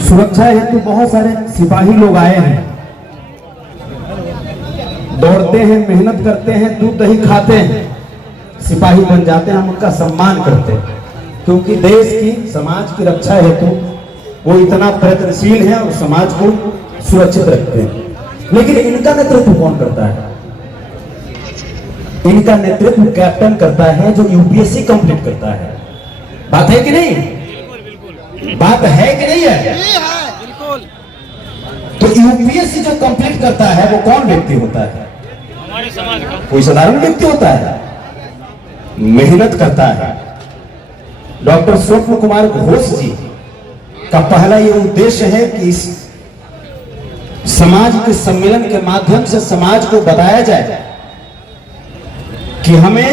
सुरक्षा हेतु बहुत सारे सिपाही लोग आए हैं, दौड़ते हैं, मेहनत करते हैं, दूध दही खाते हैं, सिपाही बन जाते हैं। हम उनका सम्मान करते हैं क्योंकि देश की, समाज की रक्षा हेतु वो इतना प्रयत्नशील है और समाज को सुरक्षित रखते हैं। लेकिन इनका नेतृत्व कौन करता है? इनका नेतृत्व कैप्टन करता है जो यूपीएससी कंप्लीट करता है। बात है कि नहीं? बात है कि नहीं है? बिल्कुल। तो यूपीएससी जो कंप्लीट करता है वो कौन व्यक्ति होता है? हमारे समाज का कोई साधारण व्यक्ति होता है? मेहनत करता है। डॉक्टर स्वप्न कुमार घोष जी का पहला ये उद्देश्य है कि इस समाज के सम्मेलन के माध्यम से समाज को बताया जाए कि हमें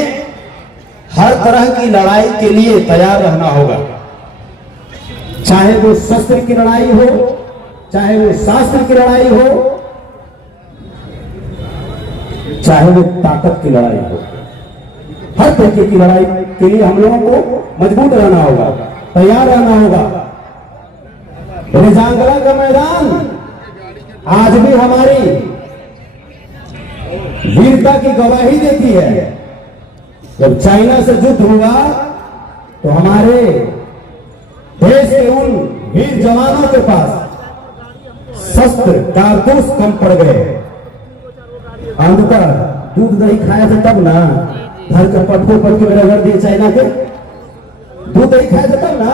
हर तरह की लड़ाई के लिए तैयार रहना होगा, चाहे वो शस्त्र की लड़ाई हो, चाहे वो शास्त्र की लड़ाई हो, चाहे वो ताकत की लड़ाई हो। हर तरीके की लड़ाई के लिए हम लोगों को मजबूत रहना होगा, तैयार रहना होगा। रेजांगला का मैदान आज भी हमारी वीरता की गवाही देती है। जब चाइना से युद्ध हुआ तो हमारे देश के उन वीर जवानों के पास शस्त्र कारतूस कम पड़ गए। अंततः दूध दही खाया था तब ना, घर के पटको पट के रगड़ दिए चाइना के। दूध दही खाया था तब ना।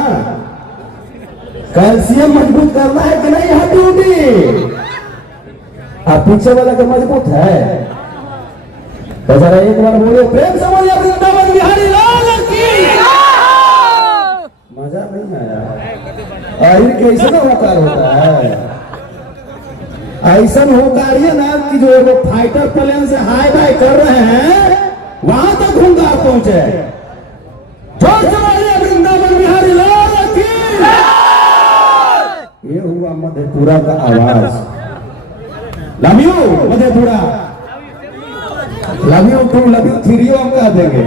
कैल्शियम मजबूत करना है कि नहीं? हड्डी उड्डी आप पीछे वाला का मजबूत है तो जरा एक बार बोलिए प्रेम से बोलिए वृंदावन बिहारी लाल की। मजा नहीं आया? आहिर कैसे ना होकार होता है? ऐसा होकार ये ना कि जो वो फाइटर प्लेन से हाई बाई कर रहे हैं वहां तक हुंकार पहुंचे। जोर से बोलिए वृंदावन बिहारी लाल की। ये हुआ मधेपुरा का आवाज। Love you Madhepura, love you too, love you three हम कह देंगे।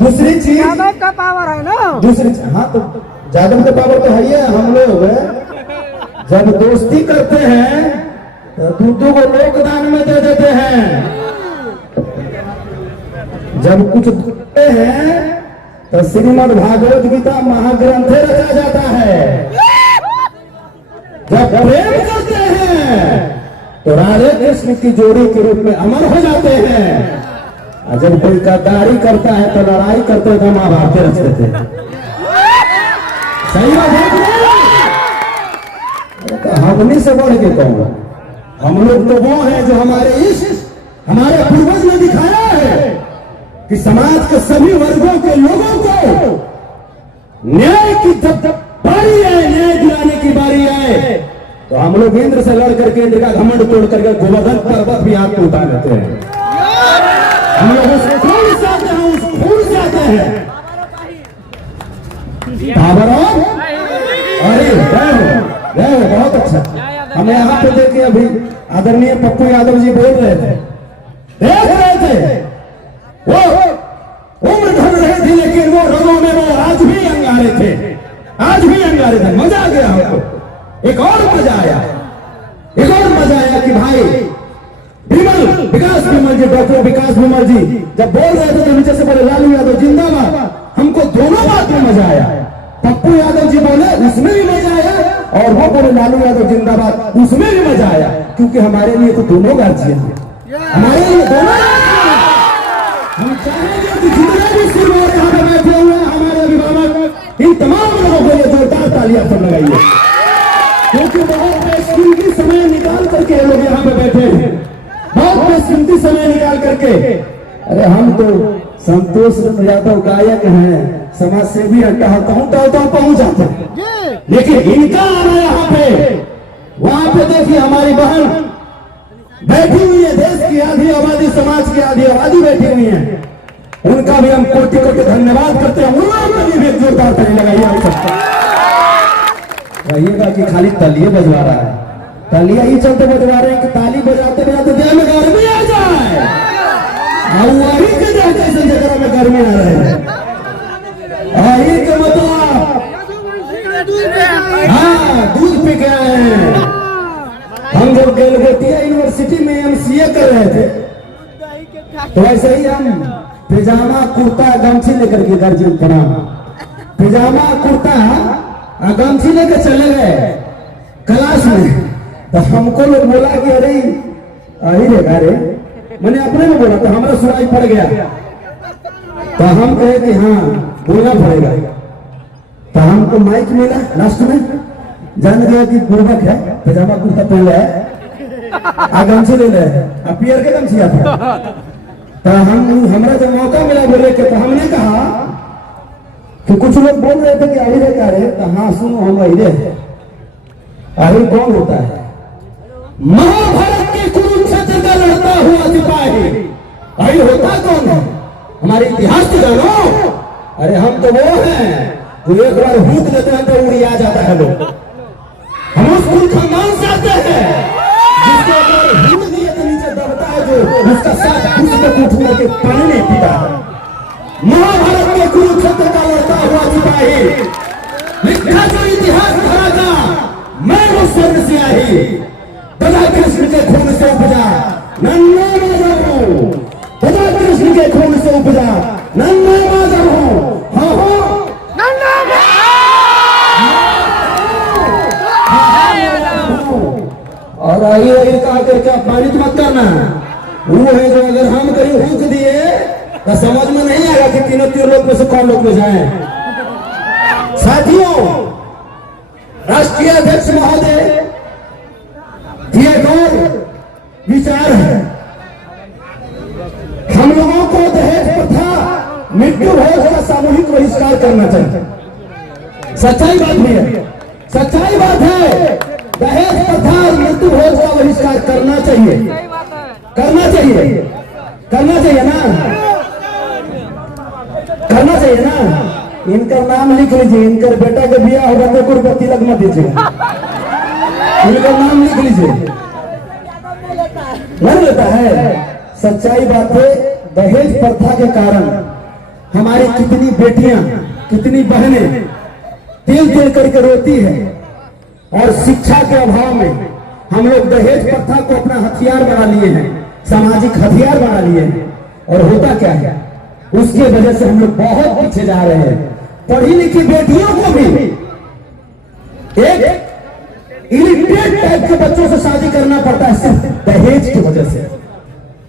दूसरी चीज यादव का पावर है ना। दूसरी हाँ, तो यादव का पावर तो है ही है। हम लोग जब दोस्ती करते हैं तो दूधों को लोकदान में दे देते हैं। जब कुछ करते हैं तो श्रीमद् भागवत गीता महाग्रंथ रचा जाता है। जब प्रेम करते हैं तो राधे कृष्ण की जोड़ी के रूप में अमर हो जाते हैं। और जब कोई गद्दारी करता है तो लड़ाई करते तो महाभारत रच देते हैं। सही बात है? तो हमने से बढ़ के कौन? हम लोग तो वो हैं जो हमारे पूर्वज ने दिखाया है कि समाज के सभी वर्गों के लोगों को न्याय की जब बारी आए, न्याय दिलाने की बारी आए तो हम लोग इंद्र से लड़ करके इंद्र का घमंड तोड़ करके गोवर्धन पर्वत भी हाथ उठा लेते हैं। हम लोग उस खून से आते हैं, उस खून से आते हैं। अरे बहुत अच्छा। हमें यहाँ पे देखे अभी आदरणीय पप्पू यादव जी बोल रहे थे, देख रहे थे, वो उम्र ढल रहे थे लेकिन वो रंगों में वो आज भी अंगारे थे, आज भी अंगारे थे। मजा आ गया हमको। एक और मजा आया कि भाई विकास विमल जी, डॉक्टर विकास विमल जी जब बोल रहे थे तो नीचे से बोले लालू यादव जिंदाबाद। हमको दोनों बात में मजा आया। पप्पू यादव जी बोले उसमें भी मजा आया और वो बोले लालू यादव जिंदाबाद, उसमें भी मजा आया। क्योंकि हमारे लिए तो दोनों गार्जियन है, हमारे लिए दोनों। हम चाहेंगे कि जितने भी सिरमौर यहाँ पे बैठे हुए हैं हमारे अभिभावक, इन तमाम लोगों को ये जोरदार तालियां सब लगाइए। क्योंकि बहुत बेशकीमती समय निकाल करके लोग यहाँ पे बैठे हैं, बहुत बेशकीमती समय निकाल करके। अरे हम तो संतोष यादव गायक हैं, समाज सेवी हैं, टहलता पहुंच जाते हैं। लेकिन इनका आना यहाँ पे, वहां पे देखिए हमारी बहन बैठी हुई है, देश की आधी आबादी, समाज की आधी आबादी बैठी हुई है। उनका भी हम कोटि कोटि धन्यवाद करते हैं। उन्होंने भी एक जोरदार ताली लगाई हो सकता रहिएगा कि खाली तालिये बजवा रहा है। तालियां ही चलते बजवा रहे हैं कि ताली बजाते बजाते देह में गर्मी आ जाए। वही के जगह में गर्मी आ रहे हैं। आई के मतलब हाँ दूध पी के आए हैं। हम जब गलगोटिया यूनिवर्सिटी में एमसीए कर रहे थे तो ऐसे ही हम पैजामा कुर्ता गमछी लेकर के गर्जिन पड़ा पैजामा कुर्ता गमछी लेकर चले गए क्लास में। तो हमको लोग बोला कि अरे अरे देखा रे मैंने अपने में बोला तो हमारा सुनाई पड़ गया। तो हम कहे कि हाँ बोलना पड़ेगा। तो हमको माइक मिला लास्ट में जान गया कि गुरबक है पैजामा कुर्ता पहन रहा है गमछी ले रहे पियर के गमछी आता। तो हमारा जब मौका मिला बोले के तो हमने कहा कि कुछ लोग बोल रहे थे कि अहिरे का रे। तो हाँ सुनो हम अहिरे अहिर कौन होता है? महाभारत के कुरुक्षेत्र का लड़ता हुआ सिपाही अहिर होता कौन है? हमारे इतिहास को जानो। अरे हम तो वो हैं जो एक बार भूख लेते हैं तो उड़िया जाता है लोग। हम उस कुल खानदान से आते हैं जिसके ऊपर भूख दिए तो नीचे दबता है जो उसका साथ उसको कुछ करके पानी नहीं पीता। महाभारत के कुरुक्षेत्र का लड़ता हुआ सिपाही लिखा जो इतिहास भरा था मैं वो स्वर्ग से आई तथा कृष्ण के खून से उपजा नन्ना माधव हूँ। तथा कृष्ण के खून से उपजा नन्ना माधव हूँ। हाँ हो और आई आई कहा करके अपमानित मत करना। वो है जो अगर हम कहीं हुक दिए तो समझ में नहीं आएगा कि तीनों लोग में से कौन लोग में जाए। साथियों राष्ट्रीय अध्यक्ष महोदय ये एक और विचार है। हम लोगों को दहेज प्रथा मृत्यु भोज का सामूहिक बहिष्कार करना चाहिए। सच्चाई बात भी है सच्चाई बात है। दहेज प्रथा मृत्यु भोज का बहिष्कार करना चाहिए करना चाहिए करना चाहिए ना करना चाहिए ना। इनका नाम लिख लीजिए। इनका बेटा का बिया होगा तो कोई बत्ती लग मत दीजिएगा। इनका नाम लिख लीजिए। नहीं लेता है। सच्चाई बात है दहेज प्रथा के कारण हमारी कितनी बेटियां कितनी बहनें तिल तिल करके रोती है। और शिक्षा के अभाव में हम लोग दहेज प्रथा को अपना हथियार बना लिए हैं सामाजिक हथियार बना लिए हैं। और होता क्या है उसके वजह से हम लोग बहुत पीछे जा रहे हैं। पढ़ी लिखी बेटियों को भी एक इलिटरेट टाइप के बच्चों से शादी करना पड़ता है सिर्फ दहेज की वजह से।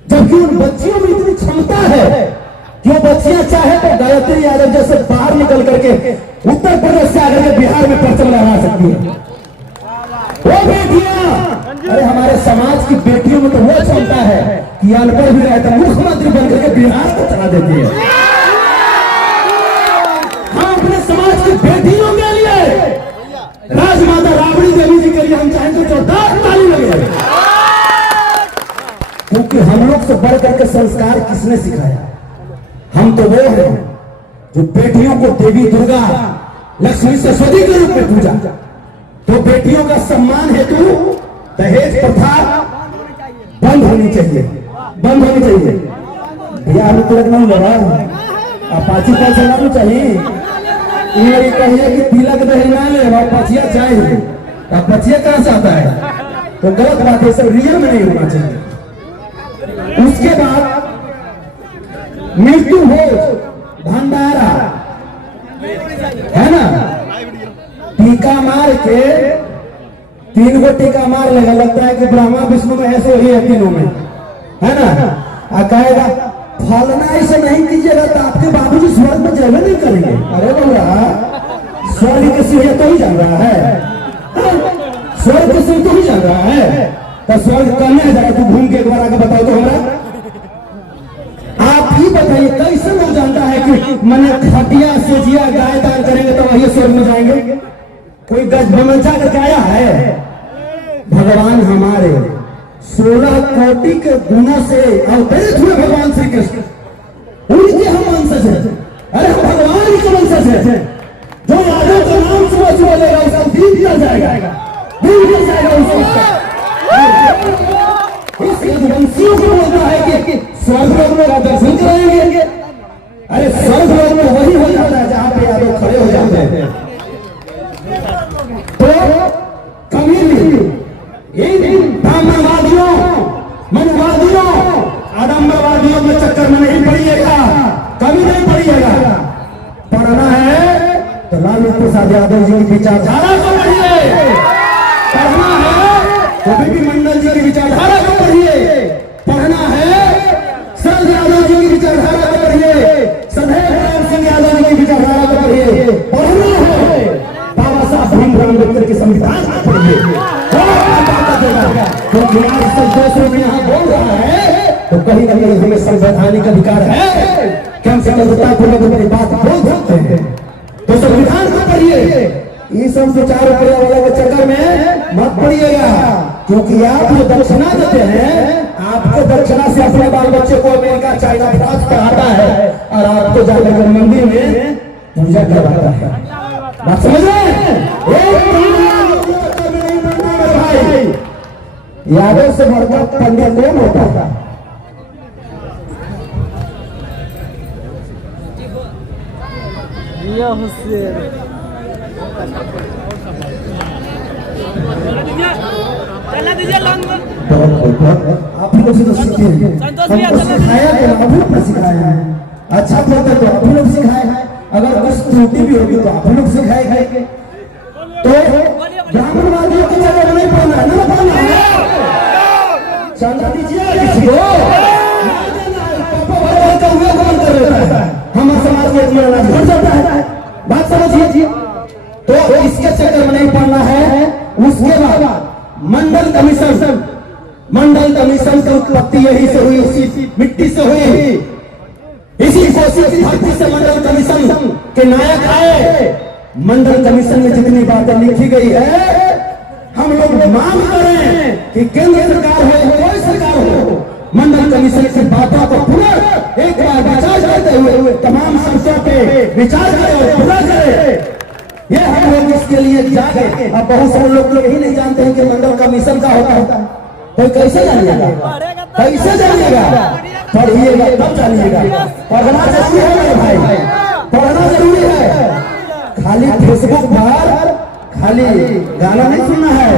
जबकि उन बच्चियों में इतनी क्षमता है कि वो बच्चियां चाहे तो गायत्री यादव जैसे बाहर निकल करके उत्तर प्रदेश से आकर के बिहार में परचम लगा सकती है। वो बेटियां अरे हमारे समाज की बेटियों में तो वो क्षमता है कि अनपढ़ भी रहता मुख्यमंत्री बनकर के बिहार को चला देती है। हम अपने समाज की बेटियों के लिए राजमाता राबड़ी देवी जी के लिए हम चाहें तो जोरदार ताली लगे। क्योंकि हम लोग से बढ़ करके संस्कार किसने सिखाया? हम तो वो हैं जो बेटियों को देवी दुर्गा लक्ष्मी सरस्वती के रूप में पूजा। तो बेटियों का सम्मान हेतु दहेज प्रथा बंद होनी चाहिए बंद होनी चाहिए। बिहार में तिलक नहीं लगा अपाची का चलाना चाहिए। ये कहिए कि तिलक दहेज ना ले पचिया चाहिए। अब पचिया कहां से आता है? तो गलत बात है। सब रियल में नहीं होना चाहिए। उसके बाद मृत्यु भोज भंडारा है ना। टीका मार के 3 गो टीका मार लेगा। लगता है कि ब्रह्मा विष्णु में ऐसे वही है तीनों में है ना। कहेगा फलना ऐसे नहीं कीजिएगा तो आपके बाबूजी स्वर्ग में जाने नहीं करेंगे। अरे बोला स्वर्ग के सीढ़ियां तो ही जान रहा है। स्वर्ग के सीढ़ी तो ही जान रहा है। तो स्वर्ग करने जाएगा तू घूम के एक बार आगे बताओ तो हमारा आप ही बताइए कैसे लोग जानता है कि मैंने खटिया सेजिया गाय दान करेंगे तो वही स्वर्ग में जाएंगे। कोई गज बमचा करके आया है? भगवान हमारे 16 कोटि के गुणों से अवतरित हुए भगवान श्री कृष्ण उनके हम वंशज हैं। अरे हम भगवान ही के वंशज हैं। जो यादव का नाम सुबह सुबह लेगा उसका दीप जल जाएगा दिल जल जाएगा उसका। इस वंशियों को बोलता है कि स्वर्ग लोग में दर्शन कराएंगे। अरे स्वर्ग लोग में वही हो जाता है जहां पे यादव खड़े हो जाते हैं। तो कभी भी ब्राह्मणवादियों, मनवादियों, आडम्बरवादियों के चक्कर में नहीं पड़िएगा, कभी नहीं पड़िएगा। पढ़ना है तो लालू प्रसाद यादव जी की विचारधारा को पढ़िए, पढ़ना है तो बीपी मंडल जी की विचारधारा को पढ़िए, पढ़ना है शरद यादव जी की विचारधारा को पढ़िए, सदैव राम सिंह यादव जी की विचारधारा को पढ़िए, पढ़ना है बाबा साहब भीमराव अम्बेडकर के संविधान को पढ़िए। क्योंकि आज संतोष में यहाँ बोल रहा है तो कहीं ना कहीं हमें संवैधानिक अधिकार है कि हम स्वतंत्रतापूर्वक अपनी बात बोल सकते हैं। तो संविधान को पढ़िए, ये सब विचार रुपया वाले के चक्कर में मत पड़िएगा। क्योंकि आप जो दक्षिणा देते हैं, आपको दक्षिणा से अपने बाल बच्चे को अमेरिका, चाइना, फ्रांस पढ़ाता है और आपको जाकर मंदिर में पूजा करवाता है। बात समझ रहे हैं? यादव से बढ़कर पंडित कौन होता था? आप ही लोग से तो सीखे हैं, हमको सिखाया तो आप ही लोग ने सिखाया है। अच्छा पढ़ते तो आप ही लोग सिखाए हैं, अगर कुछ त्रुटि भी होगी तो आप ही लोग सिखाए गए। तो ब्राह्मणवादियों की जगह नहीं पढ़ना है, ना पढ़ना है। चंदा दीजिए किसी को, हमारे समाज में बढ़ जाता है। बात समझिए। तो इसके चक्कर में नहीं पढ़ना है। उसके बाद मंडल कमीशन की उत्पत्ति यही से हुई, इसी मिट्टी से हुई, इसी कोशिश धरती से मंडल कमीशन के नायक आए। मंडल कमीशन में जितनी बातें लिखी गई है, हम लोग मांग करें कि केंद्र सरकार हो, कोई सरकार हो, मंडल कमीशन की बातों को पुनः एक बार विचार करते हुए तमाम समस्या पे विचार करें और पूरा करें। ये हम लोग इसके लिए जागे। अब बहुत सारे लोग यही नहीं जानते हैं कि मंडल कमीशन का होता है। तो कैसे जानिएगा, कैसे जानिएगा? पढ़िएगा तब जानिएगा। पढ़ना जरूरी है मेरे भाई, पढ़ना जरूरी है। खाली फेसबुक पर खाली गाना नहीं सुनना है,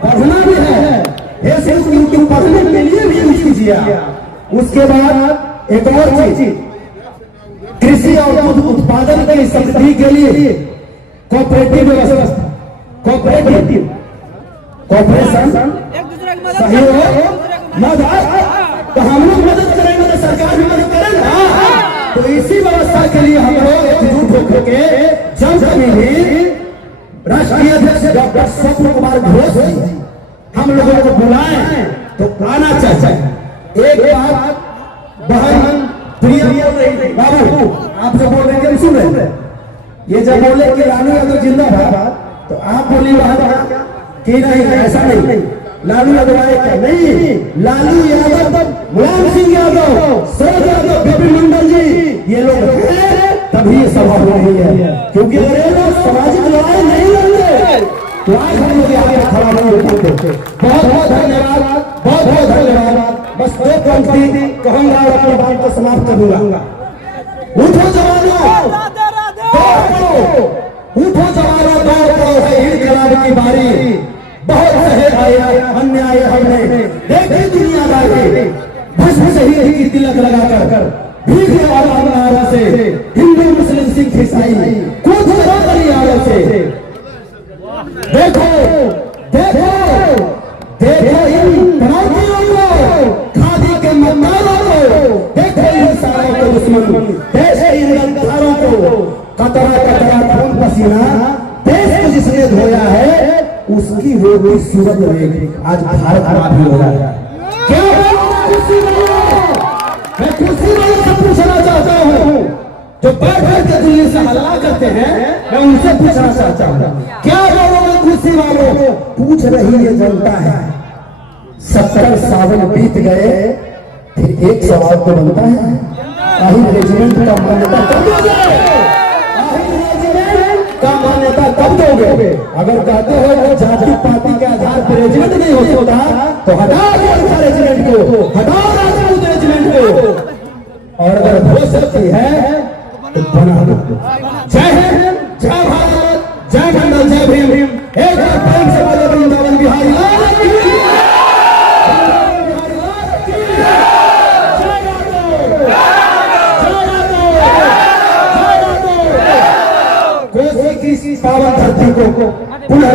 पढ़ना भी है। फेसबुक यूट्यूब पढ़ने के लिए भी यूज कीजिए। उसके बाद एक और चीज, कृषि और दूध उत्पादन की समृद्धि के लिए कोऑपरेटिव व्यवस्था, कोऑपरेशन, सहयोग, मदद। तो हम लोग मदद करेंगे तो सरकार भी मदद करेगा। तो इसी व्यवस्था के लिए हम लोग एकजुट होकर के जब कभी राष्ट्रीय अध्यक्ष डॉक्टर स्वप्न कुमार घोष हम लोगों को बुलाएं तो आना चाहिए। एक बात बहन प्रिय बोल रही, बाबू आप जो बोल रहे थे सुन रहे, ये जब बोले कि लालू यादव जिंदाबाद तो आप बोली वहां कि नहीं, ऐसा नहीं, लालू यादव आए क्या? नहीं, लालू यादव, मुलायम सिंह यादव, शरद यादव, बीपी मंडल जी, ये लोग हैं तभी ये सभा हो रही है। क्योंकि अगर ये लोग सामाजिक लड़ाई नहीं लड़ते तो आज हम लोग यहाँ पे खड़ा नहीं होते। बहुत बहुत धन्यवाद, बहुत बहुत धन्यवाद। बस दो पंक्ति कहूंगा और अपनी बात को समाप्त कर दूंगा। उठो जवानों, उठो जवानों, दौड़ पड़ो है इनकलाब की बारी। बहुत सहे अन्याय हमने देखी दुनियादारी, भस्म शहीद की तिलक लगाकर भीख वाला से हिंदू मुस्लिम सिख ईसाई कूद यारों से। देखो देखो देखो इन पनौतियों को, खादी के मन्नारों को, देखो इन सारों को दुश्मन, देश के इन गद्दारों को, कतरा कतरा खून पसीना देश को जिसने धोया है उसकी रोटी सूरत रहेगी। आज भारत माफी हो रहा है। क्या मैं खुशी वालों से पूछना चाहता हूँ जो बैठ बैठ के दिल्ली से हल्ला करते हैं, मैं उनसे पूछना चाहता हूँ, क्या बोलोगे खुशी वालों? पूछ रही है जनता है। 70 साल बीत गए, फिर एक सवाल तो बनता है, आहिर रेजिमेंट का मान्यता कब दोगे? आहिर रेजिमेंट का मान्यता कब दोगे? अगर कहते हो वो जाति पाति के आधार पर रेजिमेंट नहीं हो सकता तो हटाओ रेजिमेंट को, हटाओ राजपूत रेजिमेंट को। और अगर हो सकती है जय हिंद, जय भारत, जय मंडल, जय भीम। एक बार प्रेम से बोले वृंदावन बिहारी लाल की जय। कोसी की पावन धरती को पुनः